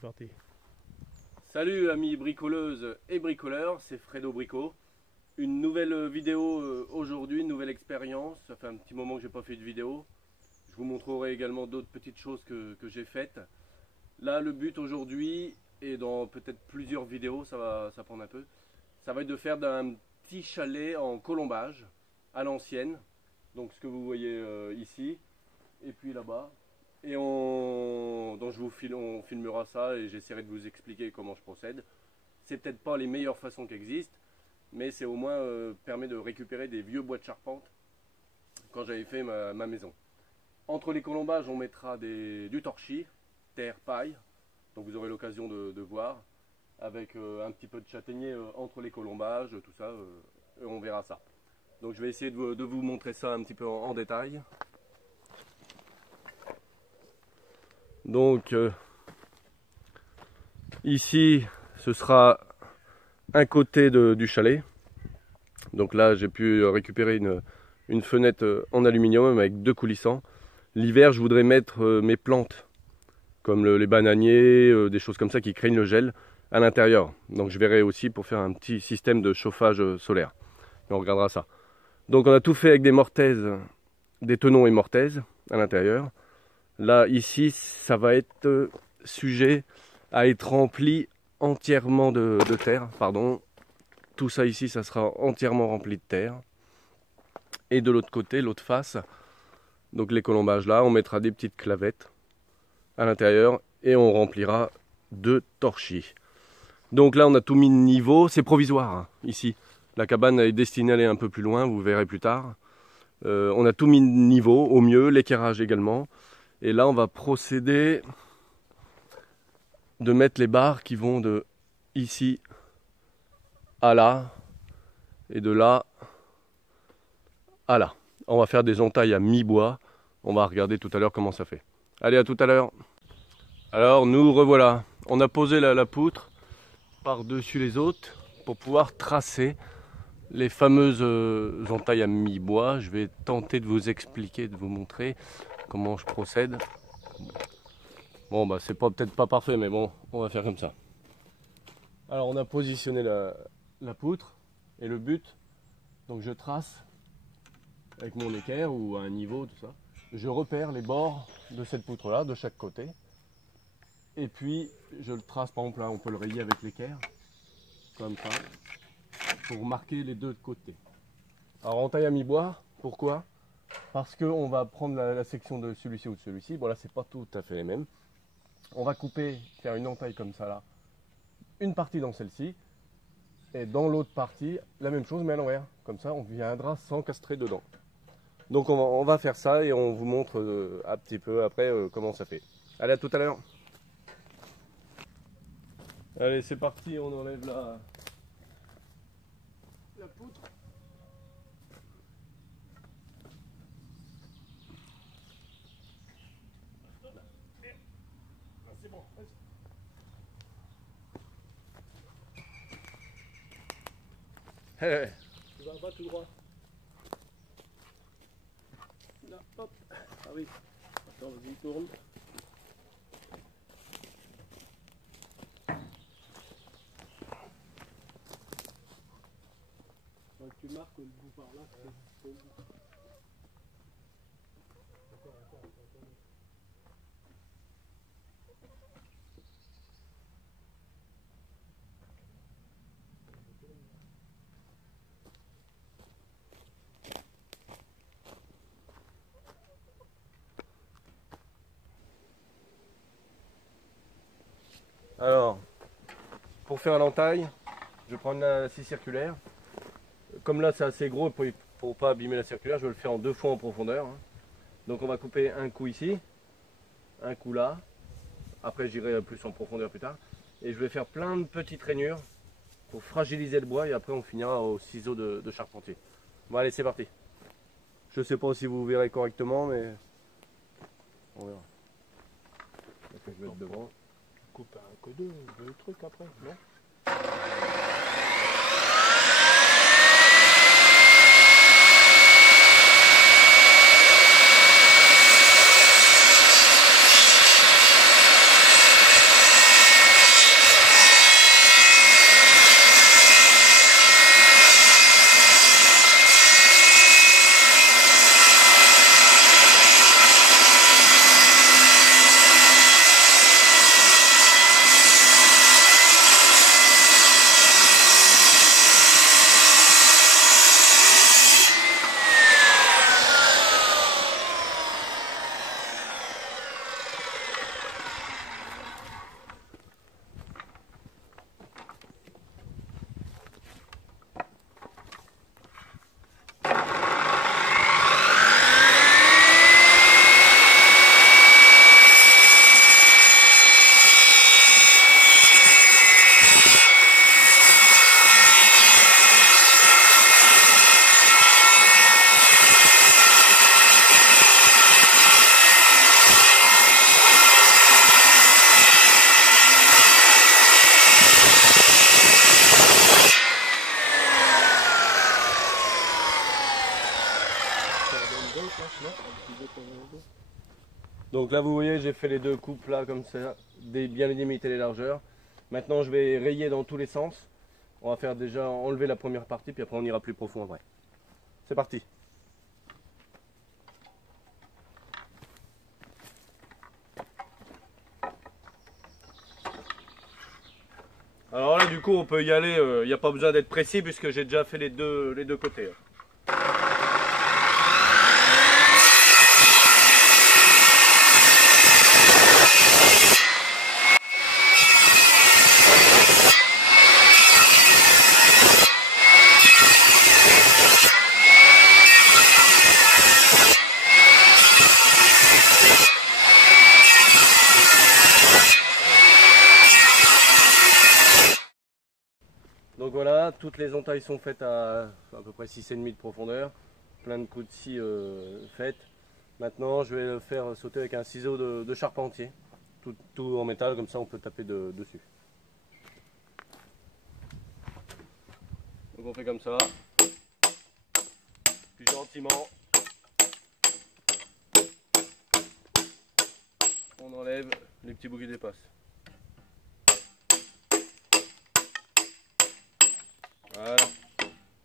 Parti. Salut amis bricoleuses et bricoleurs, c'est Fredo Brico. Une nouvelle vidéo aujourd'hui, une nouvelle expérience. Ça fait un petit moment que j'ai pas fait de vidéo. Je vous montrerai également d'autres petites choses que j'ai faites. Là le but aujourd'hui, et dans peut-être plusieurs vidéos, ça va prendre un peu, ça va être de faire un petit chalet en colombage à l'ancienne. Donc ce que vous voyez ici, et puis là-bas. Et donc on filmera ça et j'essaierai de vous expliquer comment je procède. C'est peut-être pas les meilleures façons qui existent, mais c'est au moins permet de récupérer des vieux bois de charpente quand j'avais fait ma maison. Entre les colombages, on mettra du torchis, terre, paille. Donc vous aurez l'occasion de voir, avec un petit peu de châtaignier entre les colombages, tout ça, et on verra ça. Donc je vais essayer de vous montrer ça un petit peu en détail. Donc ici ce sera un côté du chalet. Donc là j'ai pu récupérer une fenêtre en aluminium avec 2 coulissants. L'hiver je voudrais mettre mes plantes comme les bananiers, des choses comme ça qui craignent le gel à l'intérieur. Donc je verrai aussi pour faire un petit système de chauffage solaire. Et on regardera ça. Donc on a tout fait avec des mortaises, des tenons et mortaises à l'intérieur. Là, ici, ça va être sujet à être rempli entièrement de terre. Pardon. Tout ça ici, ça sera entièrement rempli de terre. Et de l'autre côté, l'autre face, donc les colombages là, on mettra des petites clavettes à l'intérieur et on remplira de torchis. Donc là, on a tout mis de niveau. C'est provisoire, hein, ici. La cabane est destinée à aller un peu plus loin, vous verrez plus tard. On a tout mis de niveau, au mieux, l'équerrage également. Et là, on va procéder de mettre les barres qui vont de ici à là et de là à là. On va faire des entailles à mi-bois. On va regarder tout à l'heure comment ça fait. Allez, à tout à l'heure. Alors, nous revoilà. On a posé la poutre par-dessus les autres pour pouvoir tracer les fameuses entailles à mi-bois. Je vais tenter de vous expliquer, de vous montrer comment je procède. Bon, bah c'est peut-être pas parfait, mais bon, on va faire comme ça. Alors on a positionné la poutre et le but, donc je trace avec mon équerre ou à un niveau, tout ça. Je repère les bords de cette poutre là, de chaque côté. Et puis je le trace, par exemple là, on peut le rayer avec l'équerre, comme ça, pour marquer les deux côtés. Alors en taille à mi-bois, pourquoi? Parce qu'on va prendre la section de celui-ci ou de celui-ci. Bon là c'est pas tout à fait les mêmes. On va couper, faire une entaille comme ça là, une partie dans celle-ci, et dans l'autre partie, la même chose mais à l'envers. Comme ça, on viendra s'encastrer dedans. Donc on va faire ça et on vous montre un petit peu après comment ça fait. Allez, à tout à l'heure. Allez, c'est parti, on enlève la poutre. C'est bon, vas-y. Hey. Tu vas tout droit. Là, hop. Ah oui. Attends, vas-y, tourne. Tu marques le bout par là. Alors, pour faire l'entaille, je vais prendre la scie circulaire. Comme là c'est assez gros pour pas abîmer la circulaire, je vais le faire en 2 fois en profondeur. Donc on va couper un coup ici, un coup là. Après j'irai plus en profondeur plus tard. Et je vais faire plein de petites rainures pour fragiliser le bois et après on finira au ciseau de charpentier. Bon allez, c'est parti. Je sais pas si vous verrez correctement mais on verra. Je vais être devant. Coupe un que deux trucs après, non? Donc là vous voyez j'ai fait les deux coupes là comme ça, bien limiter les largeurs. Maintenant je vais rayer dans tous les sens. On va faire déjà enlever la première partie puis après on ira plus profond après. C'est parti. Alors là du coup on peut y aller, il n'y a pas besoin d'être précis puisque j'ai déjà fait les deux côtés. Donc voilà, toutes les entailles sont faites à peu près 6,5 de profondeur, plein de coups de scie faites. Maintenant je vais le faire sauter avec un ciseau de charpentier, tout en métal, comme ça on peut taper dessus. Donc on fait comme ça, puis gentiment on enlève les petits bouts qui dépassent. Voilà.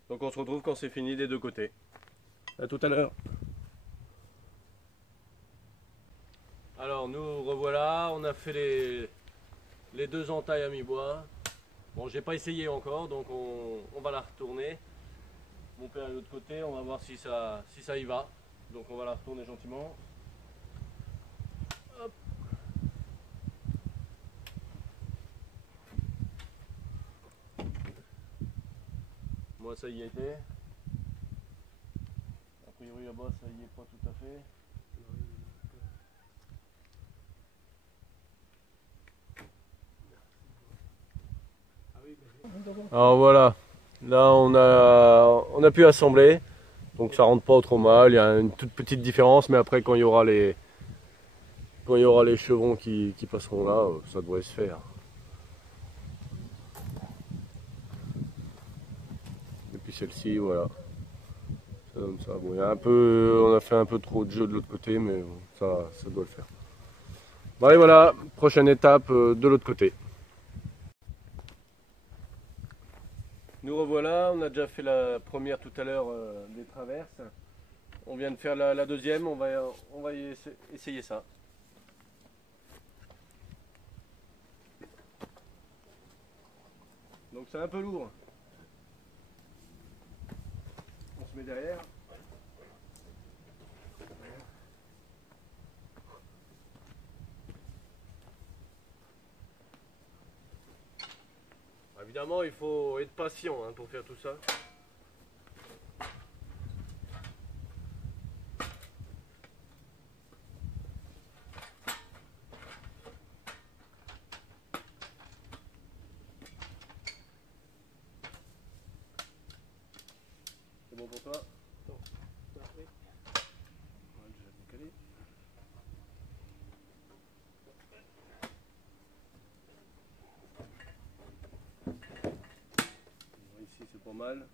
Donc on se retrouve quand c'est fini des deux côtés. À tout à l'heure. Alors nous revoilà, on a fait les deux entailles à mi-bois. Bon, j'ai pas essayé encore, donc on va la retourner. Mon père est de l'autre côté, on va voir si ça y va. Donc on va la retourner gentiment. Hop. Moi ça y était. A priori là-bas ça y est pas tout à fait. Alors voilà, là on a pu assembler, donc ça rentre pas trop mal, il y a une toute petite différence, mais après quand il y aura les chevrons qui passeront là, ça devrait se faire. Et puis celle-ci, voilà, ça donne ça. Bon, il y a on a fait un peu trop de jeu de l'autre côté, mais bon, ça doit le faire. Bon et voilà, prochaine étape de l'autre côté. Nous revoilà, on a déjà fait la première tout à l'heure des traverses. On vient de faire la deuxième, on va essayer ça. Donc c'est un peu lourd. On se met derrière. Évidemment, il faut être patient pour faire tout ça. C'est bon pour toi? Non. On va déjà décaler. Ici c'est pas mal.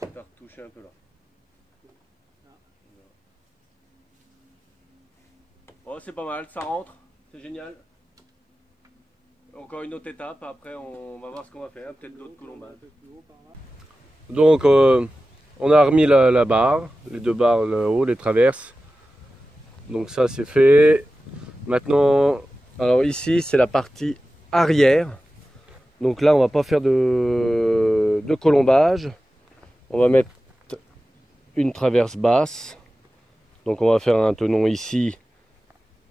C'est à retoucher un peu là. Oh, c'est pas mal, ça rentre, c'est génial. Encore une autre étape, après on va voir ce qu'on va faire, peut-être d'autres colombages. Donc on a remis la barre, les deux barres là-haut, les traverses. Donc ça c'est fait. Maintenant, alors ici c'est la partie arrière. Donc là on va pas faire de colombage. On va mettre une traverse basse. Donc on va faire un tenon ici,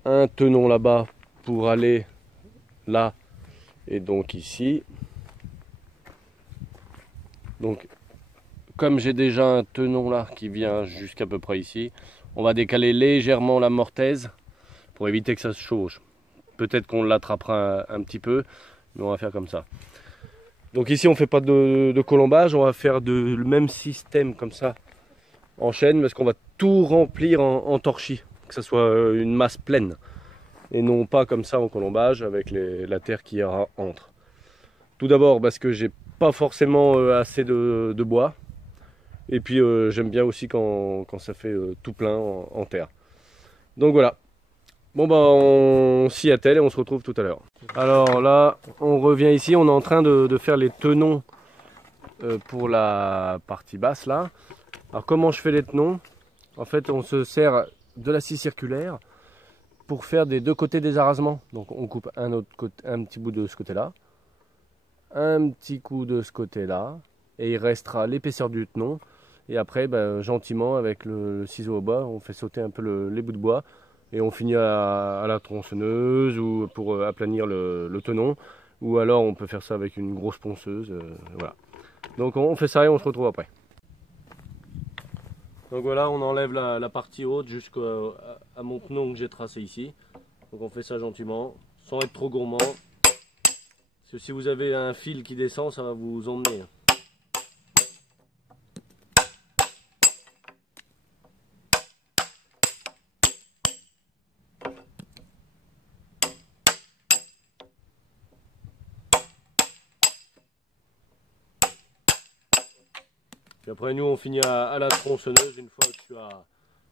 un tenon là-bas pour aller là et donc ici. Donc comme j'ai déjà un tenon là qui vient jusqu'à peu près ici, on va décaler légèrement la mortaise pour éviter que ça se chauche. Peut-être qu'on l'attrapera un petit peu, mais on va faire comme ça. Donc ici on fait pas de colombage, on va faire le même système comme ça en chaîne, parce qu'on va tout remplir en torchis, que ça soit une masse pleine, et non pas comme ça en colombage avec la terre qui entre. Tout d'abord parce que j'ai pas forcément assez de bois, et puis j'aime bien aussi quand ça fait tout plein en terre. Donc voilà, Bon bah on s'y attelle et on se retrouve tout à l'heure. Alors là, on revient ici, on est en train de faire les tenons pour la partie basse là. Alors comment je fais les tenons? En fait on se sert de la scie circulaire pour faire des deux côtés des arasements. Donc on coupe un petit bout de ce côté là, un petit coup de ce côté là, et il restera l'épaisseur du tenon. Et après gentiment avec le ciseau au bois, on fait sauter un peu les bouts de bois. Et on finit à la tronçonneuse ou pour aplanir le tenon. Ou alors on peut faire ça avec une grosse ponceuse. Voilà. Donc on fait ça et on se retrouve après. Donc voilà, on enlève la partie haute jusqu'à mon tenon que j'ai tracé ici. Donc on fait ça gentiment, sans être trop gourmand. Parce que si vous avez un fil qui descend, ça va vous emmener. Puis après nous on finit à la tronçonneuse une fois que tu as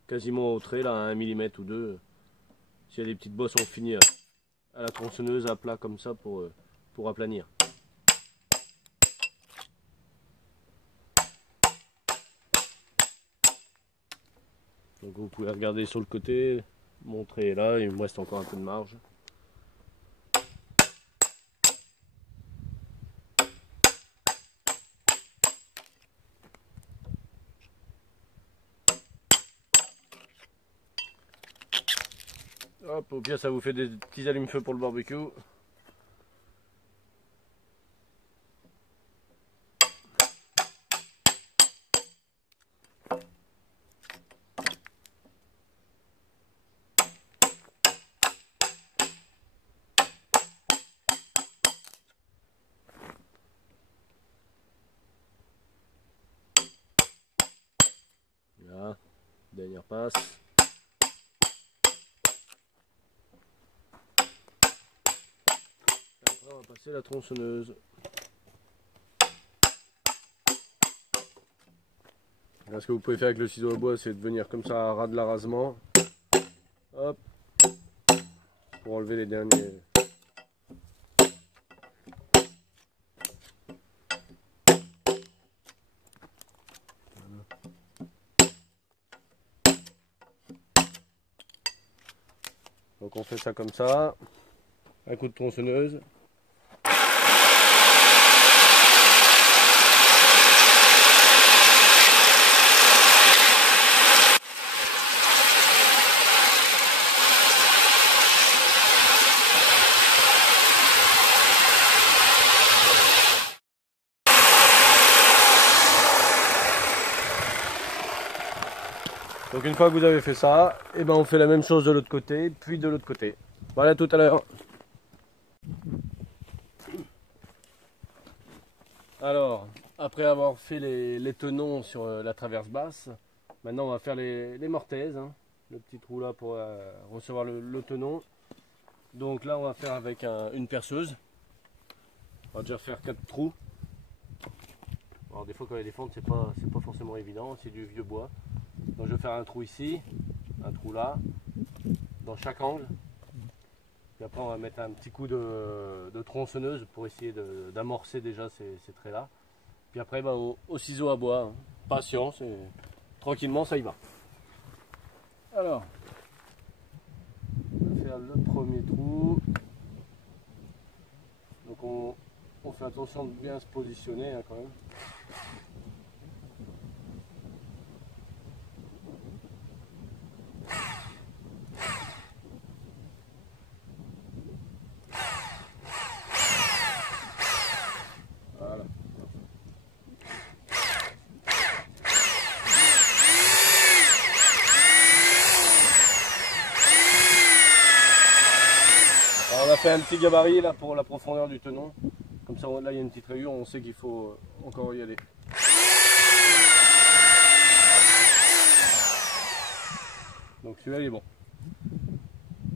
quasiment au trait, là, à 1 mm ou 2. S'il y a des petites bosses, on finit à la tronçonneuse à plat comme ça pour aplanir. Donc vous pouvez regarder sur le côté, montrer là, il me reste encore un peu de marge. Hop, au pire ça vous fait des petits allumes-feu pour le barbecue. Là, dernière passe. Après on va passer la tronçonneuse. Là, ce que vous pouvez faire avec le ciseau à bois, c'est de venir comme ça à ras de l'arasement. Hop. Pour enlever les derniers. Donc on fait ça comme ça, un coup de tronçonneuse. Donc une fois que vous avez fait ça, et on fait la même chose de l'autre côté, puis de l'autre côté. Voilà, tout à l'heure. Alors, après avoir fait les tenons sur la traverse basse, maintenant on va faire les mortaises. Hein. Le petit trou là pour recevoir le tenon. Donc là on va faire avec une perceuse. On va déjà faire 4 trous. Alors des fois quand il y a des fentes c'est pas forcément évident, c'est du vieux bois. Donc je vais faire un trou ici, un trou là, dans chaque angle. Puis après on va mettre un petit coup de tronçonneuse pour essayer d'amorcer déjà ces traits là. Puis après au ciseau à bois, hein. Patience et tranquillement ça y va. Alors, on va faire le premier trou. Donc on fait attention de bien se positionner hein, quand même. Voilà. Alors on a fait un petit gabarit là pour la profondeur du tenon. Comme ça là il y a une petite rayure, on sait qu'il faut encore y aller. Donc celui-là il est bon.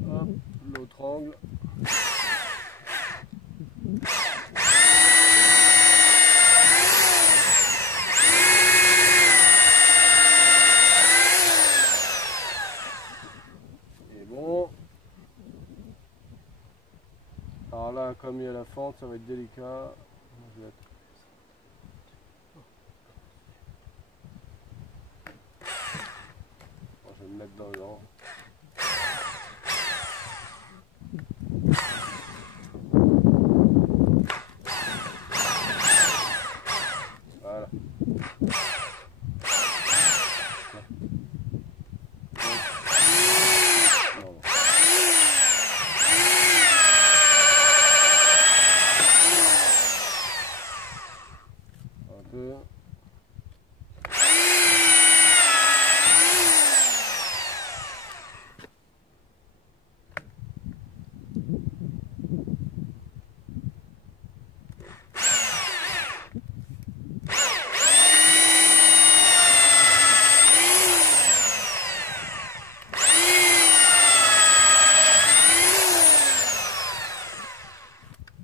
Hop, l'autre angle. Et bon. Alors là, comme il y a la fente, ça va être délicat. Je vais me mettre dedans. Voilà. Un peu.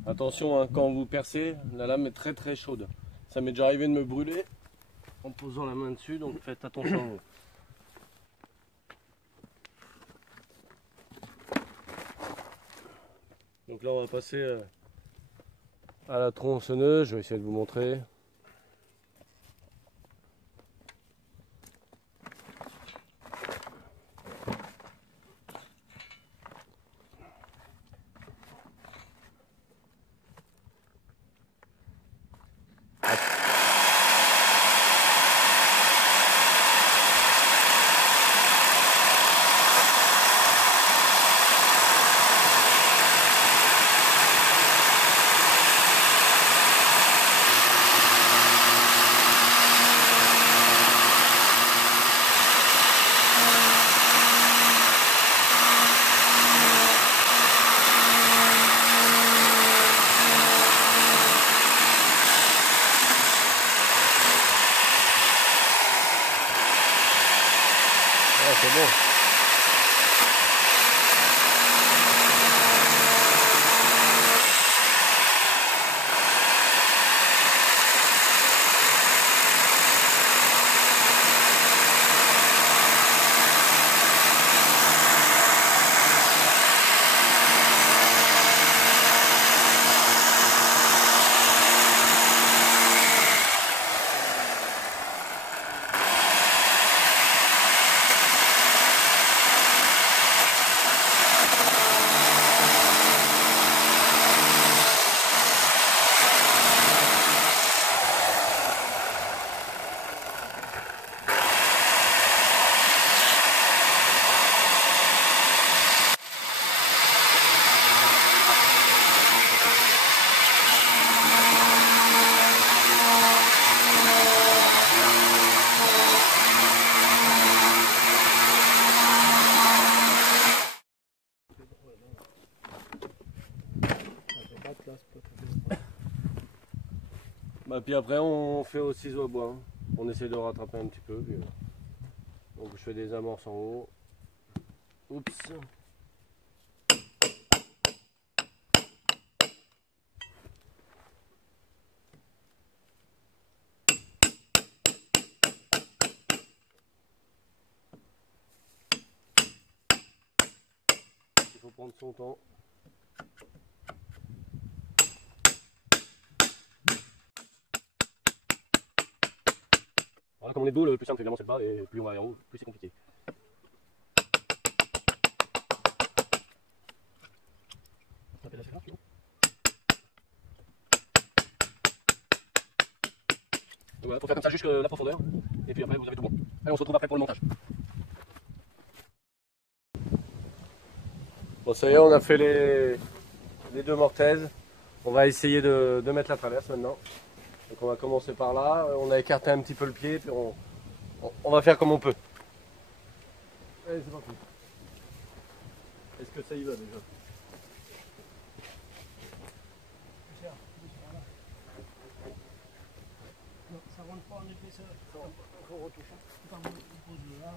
Attention hein, quand vous percez, la lame est très très chaude. Ça m'est déjà arrivé de me brûler en posant la main dessus, donc faites attention. Donc là on va passer à la tronçonneuse, je vais essayer de vous montrer. C'est bon. Bah, puis après on fait au ciseau à bois, hein. On essaie de rattraper un petit peu. Puis, donc je fais des amorces en haut. Oups. Il faut prendre son temps. Voilà, comme on est dos, le plus simple évidemment c'est le bas, et plus on va aller en haut, plus c'est compliqué. Donc voilà, faut faire comme ça jusqu'à la profondeur, et puis après vous avez tout bon. Allez, on se retrouve après pour le montage. Bon, ça y est, on a fait les deux mortaises. On va essayer de mettre la traverse maintenant. Donc on va commencer par là, on a écarté un petit peu le pied, puis on va faire comme on peut. Allez, c'est parti. Est-ce que ça y va déjà? Non, ça rentre pas en épaisseur. Il faut retoucher. On pose là,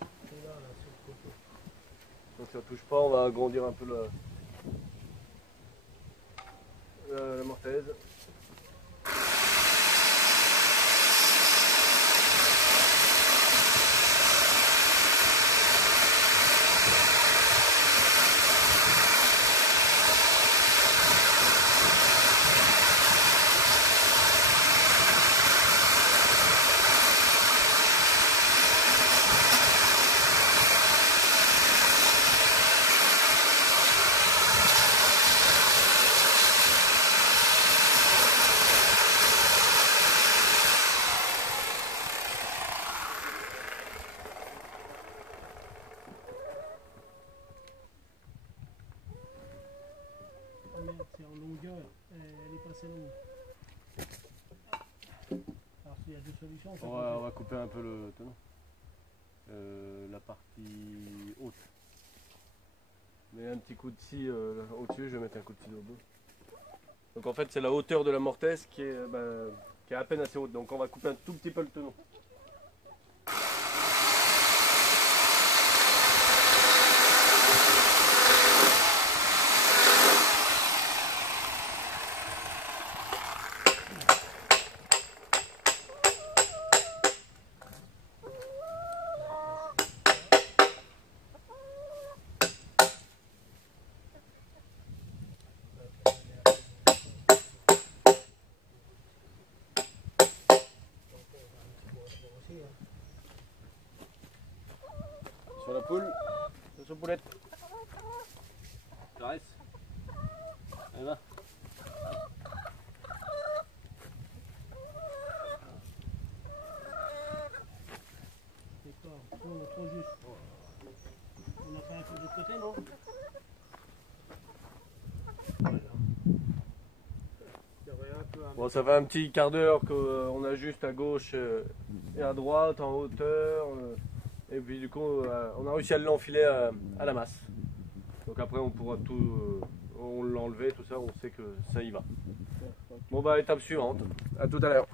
et là, sur le côté. Donc ça touche pas, on va agrandir un peu la mortaise. Elle est passée longue. Alors s'il y a deux solutions, ça On va couper un peu le tenant. La partie haute. Mais un petit coup de scie au-dessus, je vais mettre un coup de scie au bout. Donc en fait c'est la hauteur de la mortaise qui est à peine assez haute. Donc on va couper un tout petit peu le tenant. Sur la poule, sur la poulette. Caresse. Allez va. D'accord, trop juste. On a fait un peu de côté, non? Voilà. Il y aurait un peu Bon, ça fait un petit quart d'heure qu'on ajuste à gauche et à droite en hauteur. Et puis du coup, on a réussi à l'enfiler à la masse. Donc après, on pourra tout on l'enlever, tout ça, on sait que ça y va. Bon bah étape suivante. À tout à l'heure.